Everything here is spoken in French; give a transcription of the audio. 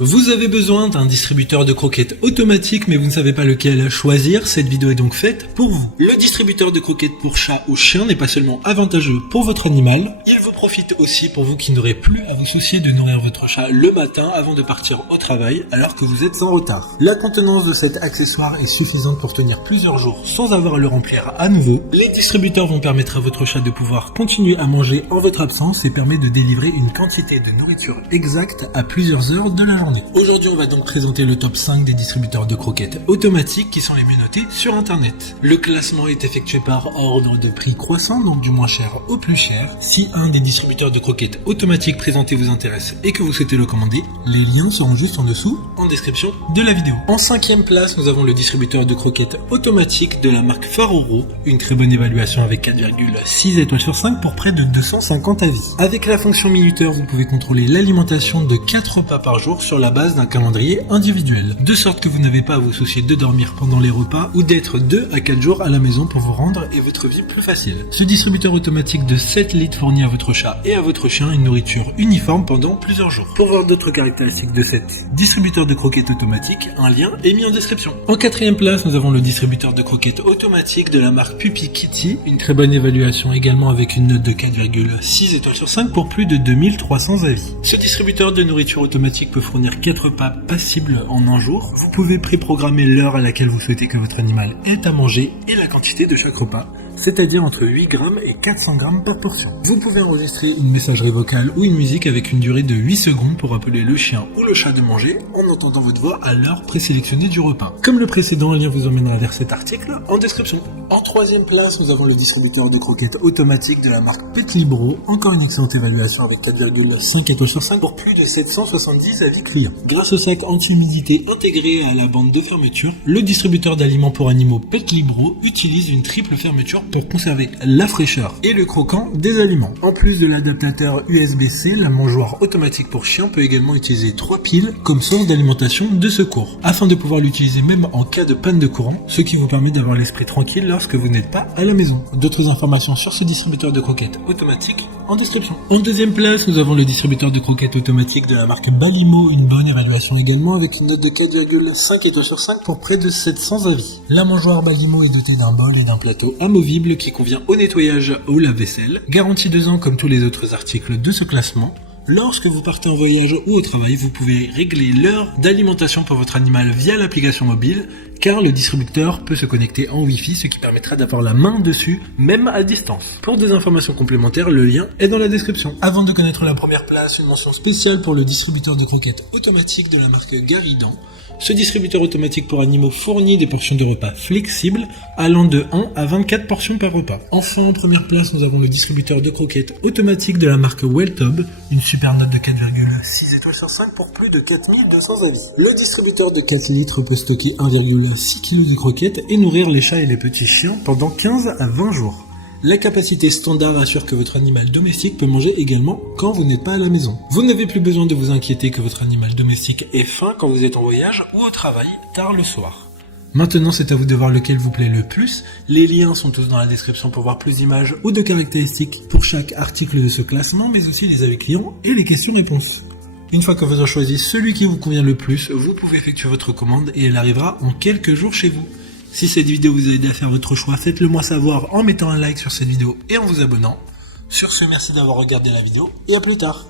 Vous avez besoin d'un distributeur de croquettes automatique mais vous ne savez pas lequel choisir, cette vidéo est donc faite pour vous. Le distributeur de croquettes pour chat ou chien n'est pas seulement avantageux pour votre animal, il vous profite aussi pour vous qui n'aurez plus à vous soucier de nourrir votre chat le matin avant de partir au travail alors que vous êtes en retard. La contenance de cet accessoire est suffisante pour tenir plusieurs jours sans avoir à le remplir à nouveau. Les distributeurs vont permettre à votre chat de pouvoir continuer à manger en votre absence et permet de délivrer une quantité de nourriture exacte à plusieurs heures de la journée. Aujourd'hui, on va donc présenter le top 5 des distributeurs de croquettes automatiques qui sont les mieux notés sur internet. Le classement est effectué par ordre de prix croissant, donc du moins cher au plus cher. Si un des distributeurs de croquettes automatiques présentés vous intéresse et que vous souhaitez le commander, les liens seront juste en dessous, en description de la vidéo. En 5e place, nous avons le distributeur de croquettes automatique de la marque Faroro, une très bonne évaluation avec 4,6 étoiles sur 5 pour près de 250 avis. Avec la fonction minuteur, vous pouvez contrôler l'alimentation de 4 repas par jour sur la base d'un calendrier individuel, de sorte que vous n'avez pas à vous soucier de dormir pendant les repas ou d'être 2 à 4 jours à la maison pour vous rendre et votre vie plus facile. Ce distributeur automatique de 7 litres fournit à votre chat et à votre chien une nourriture uniforme pendant plusieurs jours. Pour voir d'autres caractéristiques de cet distributeur de croquettes automatique, un lien est mis en description. En 4e place, nous avons le distributeur de croquettes automatique de la marque Puppy Kitty, une très bonne évaluation également avec une note de 4,6 étoiles sur 5 pour plus de 2300 avis. Ce distributeur de nourriture automatique peut fournir 4 repas passibles en un jour. Vous pouvez préprogrammer l'heure à laquelle vous souhaitez que votre animal ait à manger et la quantité de chaque repas, c'est-à-dire entre 8 grammes et 400 grammes par portion. Vous pouvez enregistrer une messagerie vocale ou une musique avec une durée de 8 secondes pour appeler le chien ou le chat de manger en entendant votre voix à l'heure présélectionnée du repas. Comme le précédent, un lien vous emmènera vers cet article en description. En 3e place, nous avons le distributeur de croquettes automatique de la marque Petlibro, encore une excellente évaluation avec 4,5 étoiles sur 5 pour plus de 770 avis clients. Grâce au sac anti-humidité intégré à la bande de fermeture, le distributeur d'aliments pour animaux Petlibro utilise une triple fermeture pour conserver la fraîcheur et le croquant des aliments. En plus de l'adaptateur USB-C, la mangeoire automatique pour chien peut également utiliser 3 piles comme source d'alimentation de secours, afin de pouvoir l'utiliser même en cas de panne de courant, ce qui vous permet d'avoir l'esprit tranquille lorsque vous n'êtes pas à la maison. D'autres informations sur ce distributeur de croquettes automatique en description. En 2e place, nous avons le distributeur de croquettes automatique de la marque Balimo, une bonne évaluation également avec une note de 4,5 étoiles sur 5 pour près de 700 avis. La mangeoire Balimo est dotée d'un bol et d'un plateau amovible qui convient au nettoyage ou au lave-vaisselle. Garantie 2 ans comme tous les autres articles de ce classement. Lorsque vous partez en voyage ou au travail, vous pouvez régler l'heure d'alimentation pour votre animal via l'application mobile, car le distributeur peut se connecter en Wi-Fi, ce qui permettra d'avoir la main dessus, même à distance. Pour des informations complémentaires, le lien est dans la description. Avant de connaître la première place, une mention spéciale pour le distributeur de croquettes automatique de la marque Garidan. Ce distributeur automatique pour animaux fournit des portions de repas flexibles, allant de 1 à 24 portions par repas. Enfin, en première place, nous avons le distributeur de croquettes automatique de la marque Welltub, une super note de 4,6 étoiles sur 5 pour plus de 4200 avis. Le distributeur de 4 litres peut stocker 1,6 kg de croquettes et nourrir les chats et les petits chiens pendant 15 à 20 jours. La capacité standard assure que votre animal domestique peut manger également quand vous n'êtes pas à la maison. Vous n'avez plus besoin de vous inquiéter que votre animal domestique ait faim quand vous êtes en voyage ou au travail tard le soir. Maintenant, c'est à vous de voir lequel vous plaît le plus. Les liens sont tous dans la description pour voir plus d'images ou de caractéristiques pour chaque article de ce classement, mais aussi les avis clients et les questions-réponses. Une fois que vous aurez choisi celui qui vous convient le plus, vous pouvez effectuer votre commande et elle arrivera en quelques jours chez vous. Si cette vidéo vous a aidé à faire votre choix, faites-le moi savoir en mettant un like sur cette vidéo et en vous abonnant. Sur ce, merci d'avoir regardé la vidéo et à plus tard.